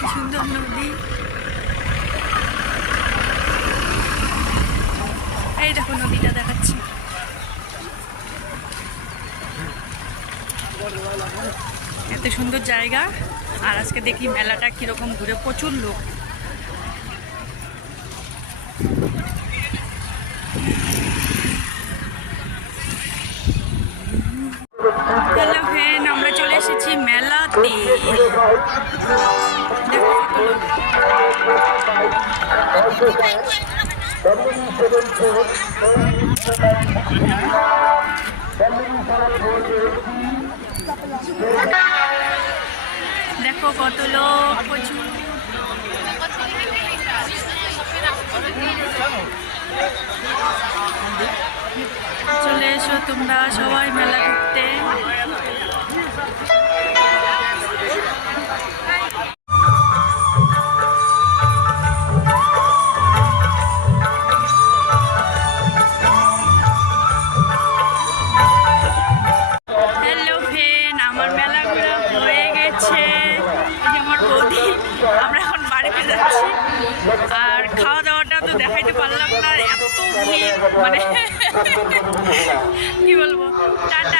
কি সুন্দর নদী। এই দেখো নদীটা দেখাচ্ছি। এত সুন্দর জায়গা। আর আজকে দেখি মেলাটা কীরকম ঘুরে প্রচুর লোক। হ্যালো আমরা চলে এসেছি মেলাতে। দেখো কত লোক প্রচুর। চলে এসো তোমরা সবাই মেলা আমরা এখন বাড়িতে যাচ্ছি। আর খাওয়া দাওয়াটা তো দেখাইতে পারলাম না, এত ভিড় মানে কি বলব? টাটা।